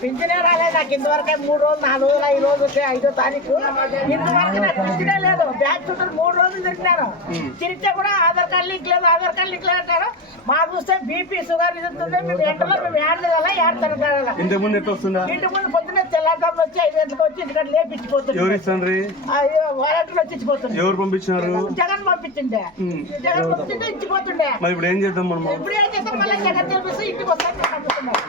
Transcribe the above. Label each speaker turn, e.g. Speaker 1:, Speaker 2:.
Speaker 1: పింఛనే రాలేదు నాకు ఇంతవరకు మూడు రోజులు నాలుగు రోజులు ఐదు రోజులు ఐదో తారీఖు. ఇంతవరకు నాకు పింఛనే లేదు. బ్యాంక్ చుట్టూ మూడు రోజులు తిరిగినాను తిరిగితే కూడా ఆధార్ కార్డు లింక్ లేదు ఆధార్ కార్డు లింక్ లేదు అంటారు. మా చూస్తే బీపీ షుగర్ ఉంటుంది మేము ఎంటలో మేము తిరగాల? తిరగాల
Speaker 2: ముందు ఎట్లా వస్తుందా?
Speaker 1: ఇంటి ముందు పొద్దున్నే వచ్చి ఐదు గంటలకు వచ్చి
Speaker 2: ఎవరు
Speaker 1: అయ్యో
Speaker 2: ఎవరు పంపించినారు?
Speaker 1: జగన్ పంపించిండే. జగన్ ఇచ్చిపోతుండే.
Speaker 2: మరి ఇప్పుడు ఏం చేద్దాం మనము
Speaker 1: ఇప్పుడు ఏం చేస్తాం మళ్ళీ జగన్ తెలిపిస్తే ఇంటికి Come on.